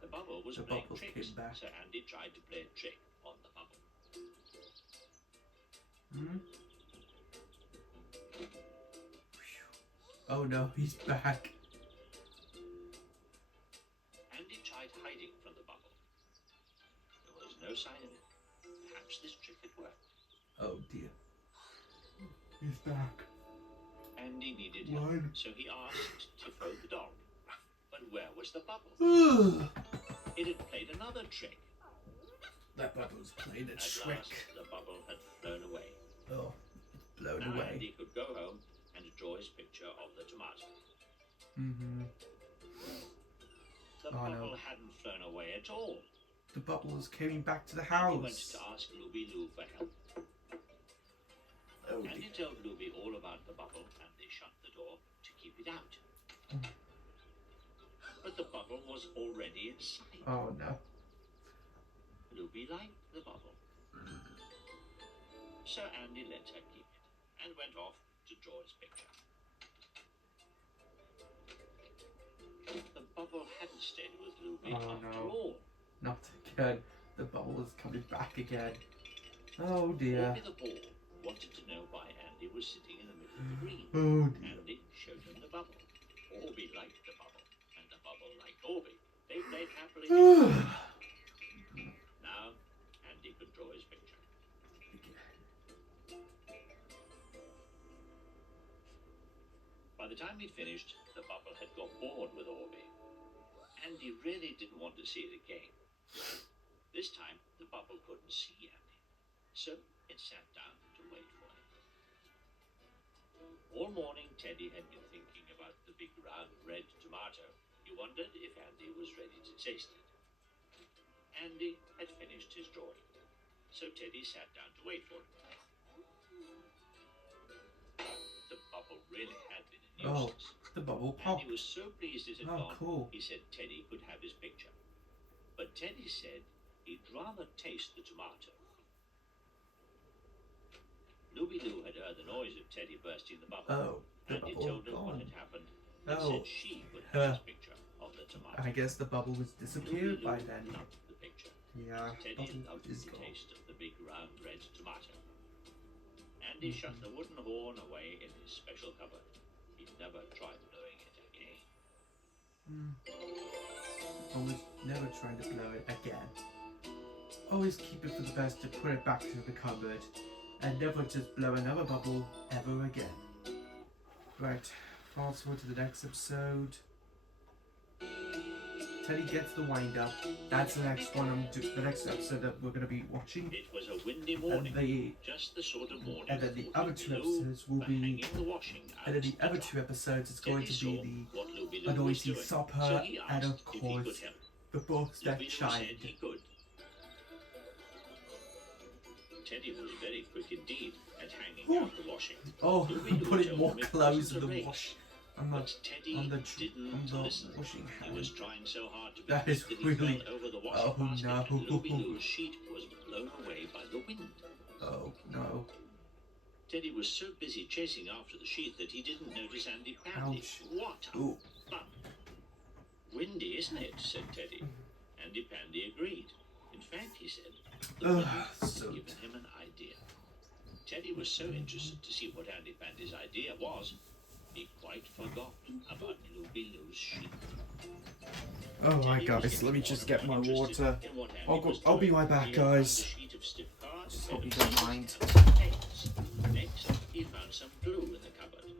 The bubble was The playing bubbles tricks, came back. so Andy tried to play a trick on the bubble. Hmm? Oh no, he's back. Andy tried hiding from the bubble. There was no sign of it. Perhaps this trick had worked. Oh dear. He's back. Andy needed Why? help, so he asked to throw the doll. But where was the bubble? It had played another trick. That bubble's played a At trick. last, the bubble had flown away. Oh, it's blown Now away. Andy could go home and draw his picture of the tomato. Mm-hmm. The Oh, no. bubble hadn't flown away at all. The bubble is coming back to the Andy went house. to ask Luby Lou for help. Oh Andy dear. told Luby all about the bubble and they shut the door to keep it out. But the bubble was already inside. Oh no. Luby liked the bubble. So Andy let her keep it and went off to draw his picture. The bubble hadn't stayed with Luby after all. Not again. The bubble is coming back again. Oh dear. Orby the ball wanted to know why Andy was sitting in the middle of the green. Oh dear. Andy showed him the bubble. Orby liked the bubble, and the bubble liked Orby. They played happily together. Now, Andy could draw his picture. By the time he'd finished, the bubble had got bored with Orby. Andy really didn't want to see it again. This time, the bubble couldn't see Andy, so it sat down to wait for him. All morning, Teddy had been thinking about the big round red tomato. He wondered if Andy was ready to taste it. Andy had finished his drawing, so Teddy sat down to wait for him. The bubble really had been a Oh, nuisance. the bubble Andy popped. was so pleased it had Oh, gone, cool. he said Teddy could have his picture. But Teddy said he'd rather taste the tomato. Luby Lou had heard the noise of Teddy bursting the bubble. Oh, the Andy bubble told her what gone. had happened and Oh. said she could have his picture of the tomato. I guess the bubble was disappeared Luby by Lou then. loved the picture. Yeah, Teddy bubble loved is the gone. taste of the big round red tomato. Andy shut the wooden horn away in his special cupboard. He'd never tried blowing it again. Always never trying to blow it again. Always keep it for the best to put it back into the cupboard. And never just blow another bubble ever again. Right, fast forward to the next episode. Teddy gets the wind up. That's the next one. The next episode that we're going to be watching. It was a windy And morning, just the sort of morning. then the that other Luby two Lou episodes will were be. hanging the washing And then the out other to two dry. episodes is going Teddy to saw be what Luby the Lou was noisy doing, supper so he and of asked if he course could help. the books that Luby Lou said chimed. he could. Teddy was very quick indeed at hanging out the washing. Oh, Luby Lou putting told more him it clothes in wasn't a the race. wash. On But the Teddy on didn't the listen. washing He was hand. trying so hard to be That is quick really- he fell over the washing oh, basket, no. and Luby Lou's sheet was blown away by the wind. Oh no. Teddy was so busy chasing after the sheet that he didn't notice Andy Pandy. Ouch. What a Ooh. bump! Windy, isn't it? Said Teddy. Andy Pandy agreed. In fact, he said, the wind had So given him an idea. Teddy was so interested to see what Andy Pandy's idea was, he quite forgot about Luby Lou's sheet. Oh my Teddy guys, was let me getting just more get and my more interested water. in what Andy I'll was be doing. right back, He had found guys. a sheet of stiff cards Just made hope you of don't paper mind. and tails. Next, he found some glue in the cupboard.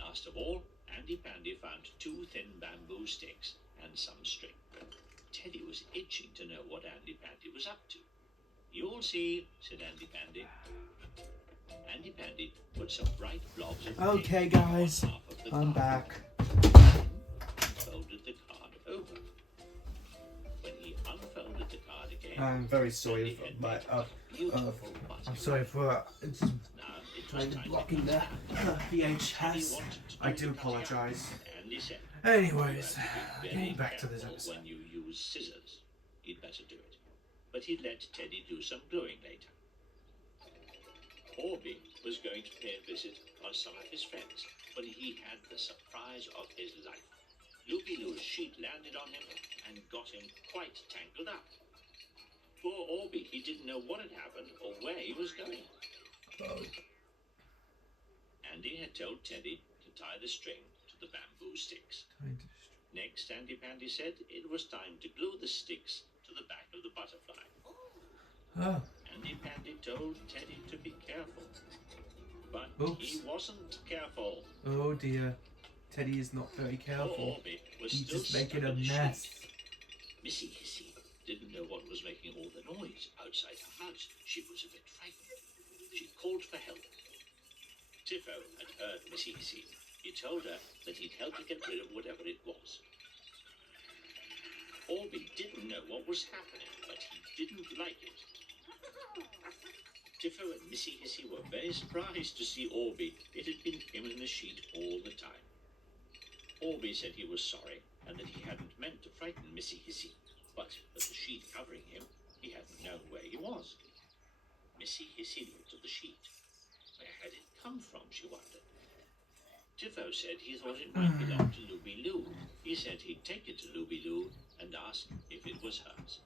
Last of all, Andy Pandy found 2 thin bamboo sticks and some string. Teddy was itching to know what Andy Pandy was up to. "You'll see," said Andy Pandy. Andy Pandy put some bright blobs of Okay, paint on guys, half of the I'm card. back. Folded the card over. When he unfolded the card again, I'm very sorry Andy had for my made a beautiful button. I'm sorry for Now it was time blocking to the cut. VHS. I do apologise. Andy said, Anyways, "Be getting very back to this careful episode. when you use scissors. He'd better do it." But he'd let Teddy do some gluing later. Orby was going to pay a visit on some of his friends when he had the surprise of his life. Looby Loo's sheet landed on him and got him quite tangled up. Poor Orby, he didn't know what had happened or where he was going. Andy had told Teddy to tie the string to the bamboo sticks. Next, Andy Pandy said it was time to glue the sticks to the back of the butterfly. Oh. Andy Pandy told Teddy to be careful. But Oops. he wasn't careful. Oh dear. Teddy is not very careful. Orby was He's still just making stuck a in the mess. sheet. Missy Hissy didn't know what was making all the noise outside her house. She was a bit frightened. She called for help. Tiffo had heard Missy Hissy. He told her that he'd help to get rid of whatever it was. Orby didn't know what was happening, but he didn't like it. Tiffo and Missy Hissy were very surprised to see Orby. It had been him in the sheet all the time. Orby said he was sorry and that he hadn't meant to frighten Missy Hissy, but with the sheet covering him, he hadn't known where he was. Missy Hissy looked at the sheet. Where had it come from, she wondered. Tiffo said he thought it might belong to Looby Loo. He said he'd take it to Looby Loo and ask if it was hers.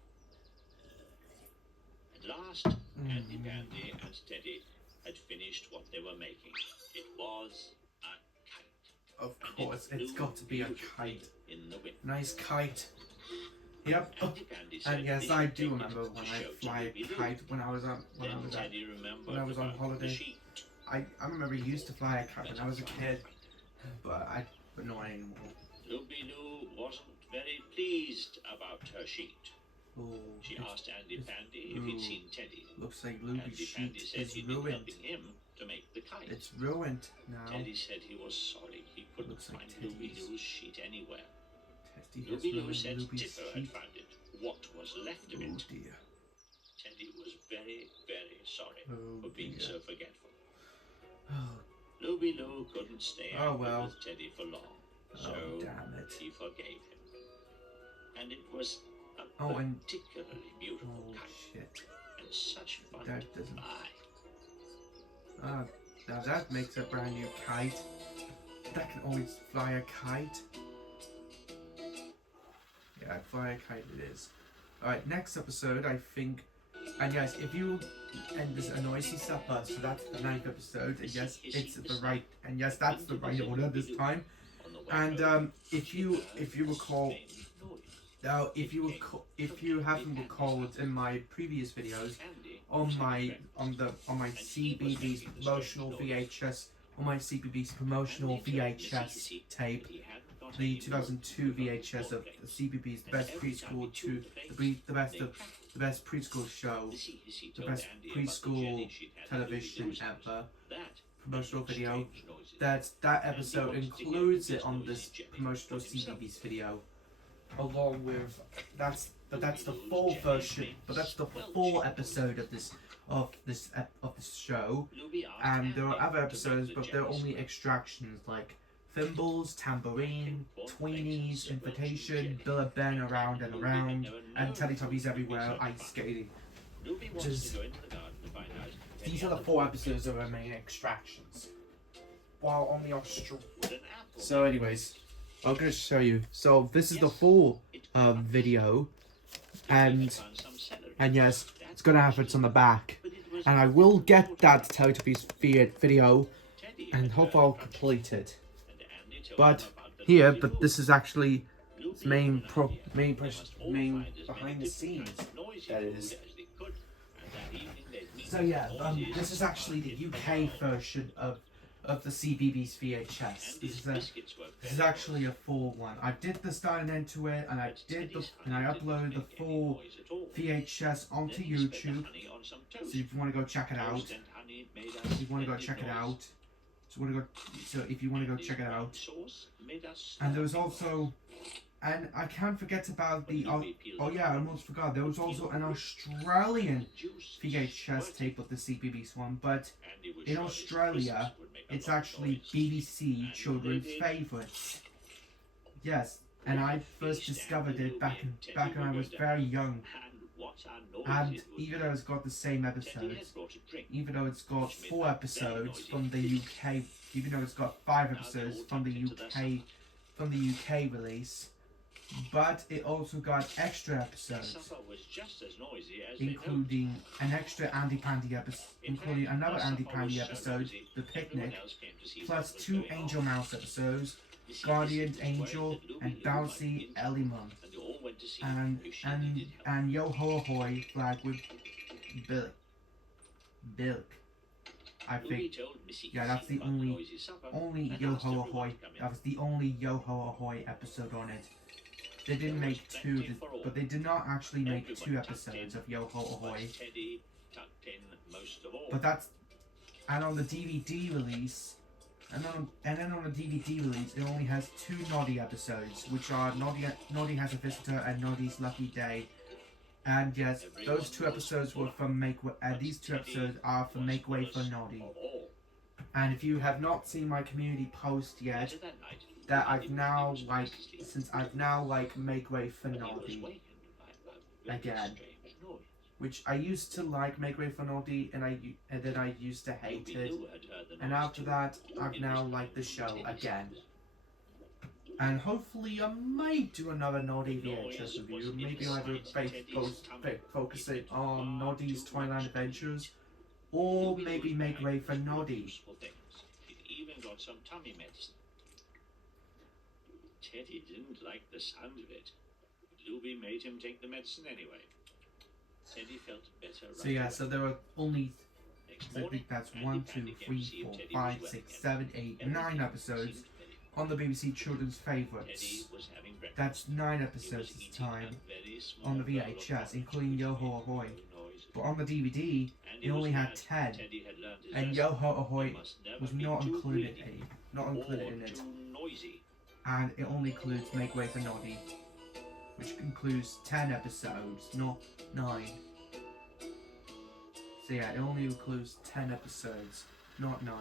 At last, Andy Pandy and Teddy had finished what they were making. It was a kite. Of And course, it it's flew got to be a beautifully kite. in the wind. Nice kite. Yep. Andy Pandy said And yes, they I should do take remember it when to I show to fly a Looby Loo. kite when I was on Then Teddy remembered when I was on about the holiday. sheet. I remember he used to fly a kite when I was a kid, but not anymore. Looby Loo wasn't very pleased about her sheet. Oh, She asked Andy it's- Pandy if he'd seen Teddy. looks like Looby's Andy sheet Pandy said is he'd been ruined. helping him to make the kite. It's ruined now. Teddy said he was sorry he couldn't Looks like find Looby Teddy's. Loo's sheet anywhere. Teddy has Looby Loo ruined said Looby's Tiffo had sheet. found it. What was left of Oh it? dear. Teddy was very, very sorry Oh for being dear. so forgetful. Oh, Looby Loo couldn't stay Oh, angry well. with Teddy for long, so oh damn it. he forgave him. And it was a Oh, and particularly beautiful oh kite, shit. and such fun That to doesn't. fly. Now that makes a brand new kite. That can always fly a kite. Yeah, fly a kite it is. Alright, next episode, I think. And yes, if you. And there's a noisy supper, so that's the 9th episode. And yes, it's the right. And yes, that's the right order this time. On the way And home, if you recall. strange noise. Now, if you haven't recalled in my previous videos, on my CBBS promotional VHS tape, the 2002 VHS of the CBBS, the best preschool to the best preschool show, the best preschool television ever, promotional video. That episode includes it on this promotional CBBS video, along with that's the full version, but that's the full episode of this show. And there are other episodes, but they're only extractions like Thimbles, Tambourine, Tweenies, Invitation, Bill and Ben Around and Around, and Teletubbies Everywhere, Ice Skating. These are the 4 episodes of our main extractions. While on the So anyways, I'm going to show you. So this is the full video, and yes, it's going to have it on the back. And I will get that Teletubbies video, and hope I'll complete it. But this is actually its main behind the scenes. That is. So yeah, this is actually the UK version of of the CBBS VHS. This is actually a full one. I did the start and end to it, and I uploaded the full VHS onto YouTube. So if you want to go check it out, and there was also, and I can't forget about the, oh yeah, I almost forgot, there was also an Australian VHS tape of the CBBS one, but in Australia, it's actually BBC Children's Favourites. Yes, and I first discovered it back when I was very young. And even though it's got the same episodes, even though it's got 4 episodes from the UK, even though it's got 5 episodes from the UK release, but it also got extra episodes, including an extra Andy Pandy episode, including another Andy Pandy episode, The Picnic, plus 2 Angel Mouse episodes, Guardian Angel and Bouncy Ellie Mum, and Yo Ho Ahoy flag with Bilk. I think, yeah, that's the only Yo Ho Ahoy. That was the only Yo Ho Ahoy episode on it. They didn't make 2, but they did not actually make 2 episodes of Yo Ho Ahoy. But that's, and on the DVD release, and then on the DVD release, it only has 2 Noddy episodes, which are Noddy Has a Visitor and Noddy's Lucky Day. And yes, those 2 episodes were from these 2 episodes are from Make Way for Noddy. And if you have not seen my community post yet, that I've now Make Way for Noddy again, which I used to like Make Way for Noddy, and then I used to hate it, and after that I've now liked the show again. And hopefully I might do another Noddy VHS review, maybe either focusing on Noddy's Twilight Adventures, or maybe Make Way for Noddy. It even got some tummy medicine. Teddy didn't like the sound of it. Luby made him take the medicine anyway. Teddy felt better right So yeah, away. so there are only, I Morning, think that's Andy 1, 2, Pandy came 3, to see if 4, Teddy 5, was 6, well. 7, 8, 9 episodes Seemed on the BBC Children's Favourites. Teddy was having breakfast. That's 9 He episodes was this eating time a very small on the bowl of VHS, porridge including which Yo made Ho Ahoy. no noise. But on the DVD, Andy it was only had glad 10, Teddy had learned his and lesson. Yo Ho He Ahoy must never was be not too included greedy in it, too noisy. and it only includes Make Way for Noddy, which includes 10 episodes, not 9. So yeah, it only includes 10 episodes, not 9.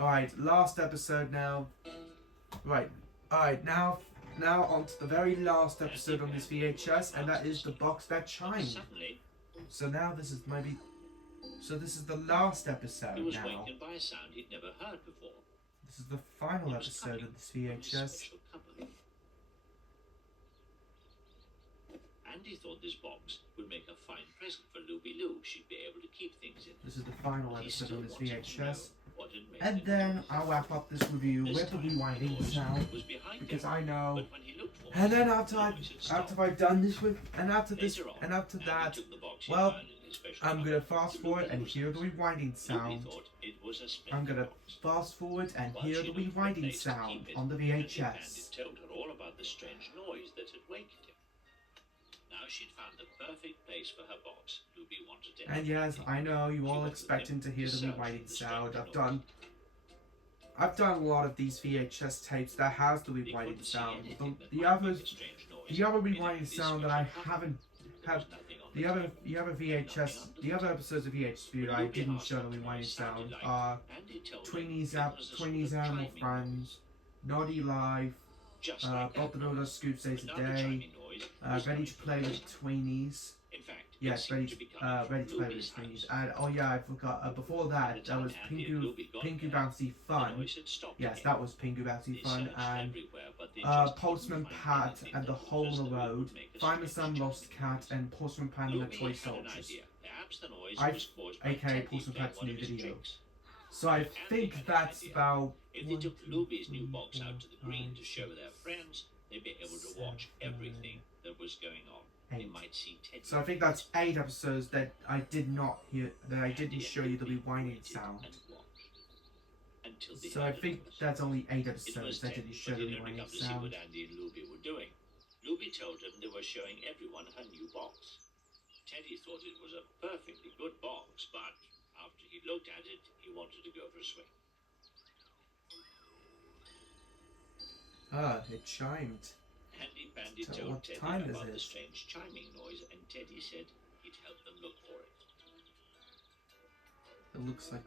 Alright, last episode now. Right, alright, now on to the very last episode on this VHS, and that is The Box That Chimed. Suddenly, So now this is the last episode he was now. wakened by a sound he'd never heard before. This is the final episode of this From his VHS. special cupboard. Andy thought this box would make a fine present for Luby Lou. She'd be able to keep things in it. This is the final But he episode still on this wanted to know VHS. what had made And it then noise. I'll wrap up this review This with the time, rewinding noise sound, was behind because him, I know. but when he looked for And it, then the after noise had stopped. I've done this with, and after this, Later on, and after Andy that, took the box he'd well, found in his special I'm gonna cupboard fast to forward Luby and Lou's hear the house. rewinding Luby sound. thought it was a I'm splendid gonna box. fast forward and While hear she the looked for a rewinding place to sound keep it, on the Andy VHS. told her all about the strange noise that had wakened him. Now she'd found the perfect place for her box. Luby wanted to And help yes, Andy. I know you all expecting to hear the rewinding sound. I've done a lot of these VHS tapes that has the They rewinding couldn't see sound. anything that The might others, make a strange noise. the other In rewinding this sound that I special haven't there was have. nothing on The other VHS, the other episodes of VHS View that I Luby didn't asked show what the the rewinding noise sounded sound like. are Andy told her Tweeny's it was a sort Tweeny's of Animal chiming Friends, Noddy Live, just like Bob the that Builder noise. Scoop Saves But a now the Day, chiming noise was Ready coming to from Play the with house. Tweenies. In fact, Yes, it Ready seemed to to be coming Ready from to Play with Luby's Tweenies. house. And oh yeah, I forgot. Before By that, the that was time Andy and Luby got Pingu there, Bouncy the Fun. noise had stopped Yes, again. that was Pingu Bouncy They Fun, searched and everywhere, but they just Postman couldn't find Pat anything and the that Hole in was the just Road, would make a Find the strange Sun Lost chiming Cat, noise. and Postman Pat and the Luby Toy had an Soldiers. idea. Perhaps the noise I- was caused by aka Teddy Postman playing Pat's one new of his video. tricks. So I Andy think had an that's idea. about If they took 1, 2, Luby's 3, new box 4, out to the green 5, to show their friends, they'd be able to watch 7, everything that was going on. They 8. might see Teddy. So I think that's 8 episodes that I did not hear, that I didn't Andy show you the Luby rewinding waited sound. and watched. until the So I end of think the that's only 8 It episodes was that 10, didn't show but the he'd only rewinding come to see what sound. Andy and Luby were doing. Luby told him they were showing everyone her new box. Teddy thought it was a perfectly good box, but after he looked at it, he wanted to go for a swing. Ah, it chimed. Handy Pandy So told what Teddy time is about the it? strange chiming noise, and Teddy said he'd help them look for it. It looks like...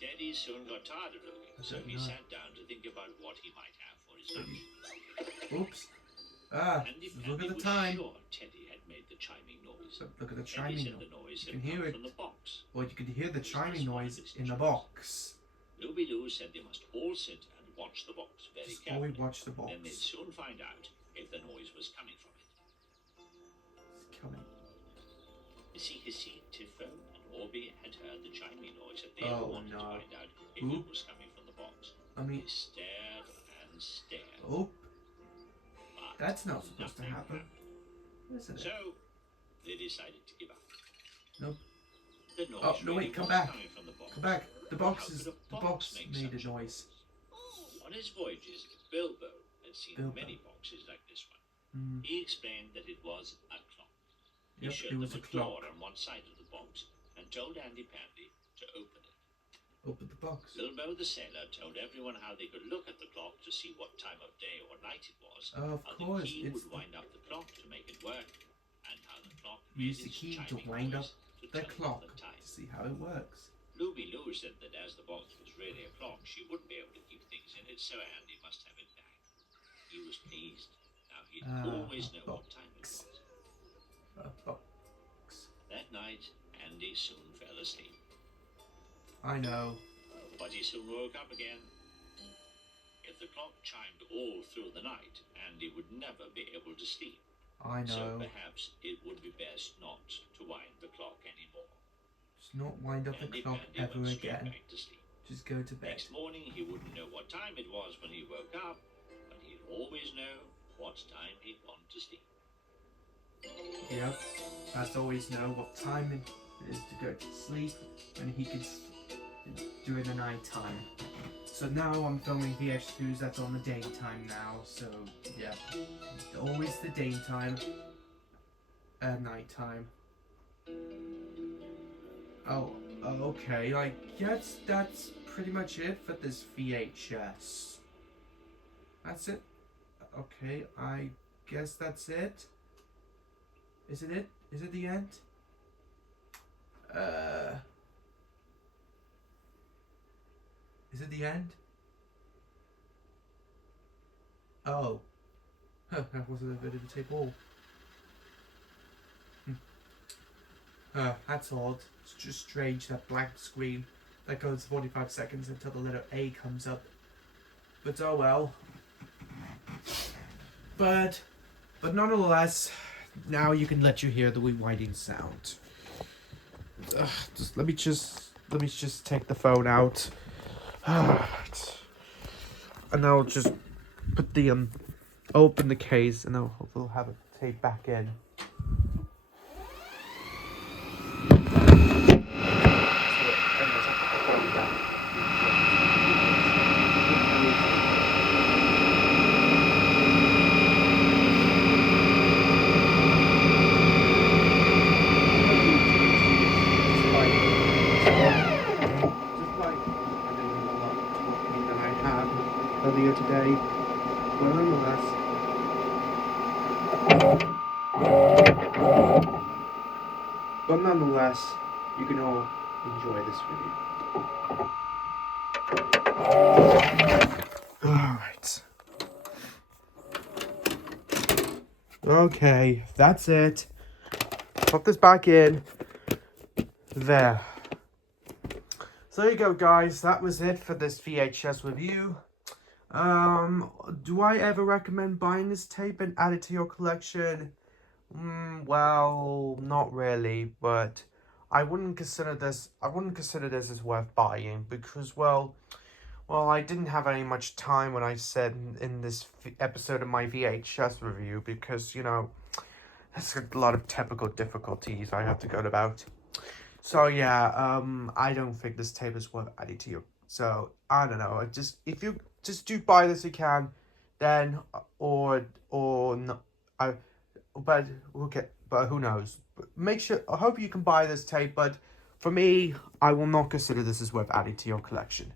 Teddy soon got tired of looking, so he know. sat down to think about what he might have for his lunch. Oops. Ah, Handy look Pandy at the was time. sure Teddy had made the chiming noise. So look at the Teddy chiming said noise. the noise You had can hear come it. from the box. Well, you can hear the chiming noise in the box. Luby Loo said they must all sit and watch the box very Just carefully. always watch the box. Then they'd soon find out if the noise was coming from it. It's coming. Missy Hissy, Tiffo, and Orby had heard the chiming noise, and they Oh, wanted no. to find out if Oop. it was coming from the box. I mean... They stared and stared. Oh, But that's not supposed to nothing happen, happened. isn't it? So they decided to give up. Nope. The noise Oh, no, really wait, come was back. coming from the box. Come back. The box How is... could The a box make made such a noise. On his voyages, Bilbo had seen Bilbo. many boxes like this one. Mm. He explained that it was a clock. He Yep, showed it was them a a door clock. on one side of the box and told Andy Pandy to open it. Open the box. Bilbo the sailor told everyone how they could look at the clock to see what time of day or night it was, Of how course, the key it's would wind up the clock to make it work, and how the clock use made the its key to chiming wind up noise to the tell clock the time. to see how it works. Luby Loo said that as the box was really a clock, she wouldn't be able to keep things in it, so Andy must have it back. He was pleased. Now he'd always know what time it was. A box. That night, Andy soon fell asleep. I know. But he soon woke up again. If the clock chimed all through the night, Andy would never be able to sleep. I So know. perhaps it would be best not to wind the clock anymore. Just not wind up the Andy clock Pandy ever went straight again. back to sleep. Just go to bed. Next morning, he wouldn't know what time it was when he woke up, but he'd always know what time he'd gone to sleep. Yep. Must always know what time it is to go to sleep, and he could do it in the night time. So now I'm filming VH2s that's on the daytime now, so yeah. Always the daytime and nighttime. Oh, okay, I guess that's pretty much it for this VHS. That's it? Okay, I guess that's it. Is it it? Is it the end? Is it the end? Oh. Huh, that wasn't a bit of a tape all. That's odd. It's just strange, that blank screen that goes 45 seconds until the letter A comes up. But oh well. But nonetheless, now you can let you hear the rewinding sound. Let me just take the phone out. And I'll just put the open the case, and we'll have it taped back in. Earlier today, but nonetheless, you can all enjoy this video. Alright. Okay, that's it. Put this back in. There. So there you go, guys. That was it for this VHS review. Do I ever recommend buying this tape and add it to your collection? Well, not really, but I wouldn't consider this as worth buying because, well, I didn't have any much time when I said in this episode of my VHS review because, you know, there's a lot of technical difficulties I have to go about. So yeah, I don't think this tape is worth adding to your So I don't know. If you just do buy this, you can. Then or no, but okay. But who knows? Make sure. I hope you can buy this tape. But for me, I will not consider this as worth adding to your collection.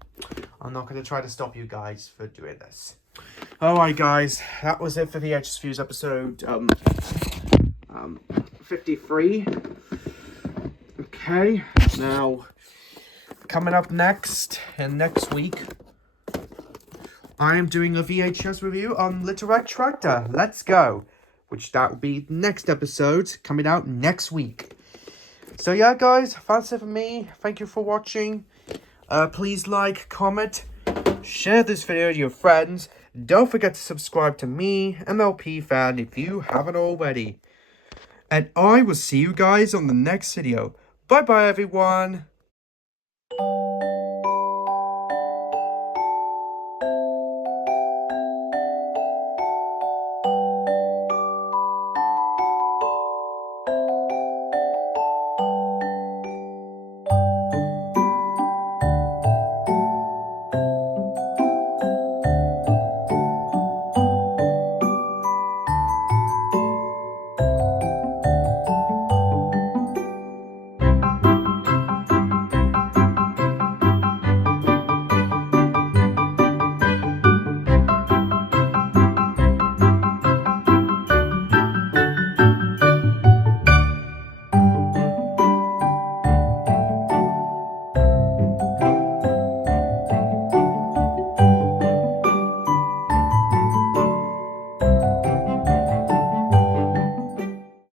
I'm not going to try to stop you guys for doing this. Alright guys, that was it for the VHS Views episode 53. Okay, now coming up next week, I am doing a VHS review on Little Red Tractor. Let's go. Which that will be next episode coming out next week. So yeah guys, that's it for me. Thank you for watching. Please like, comment, share this video with your friends. Don't forget to subscribe to me, MLP fan, if you haven't already. And I will see you guys on the next video. Bye bye everyone.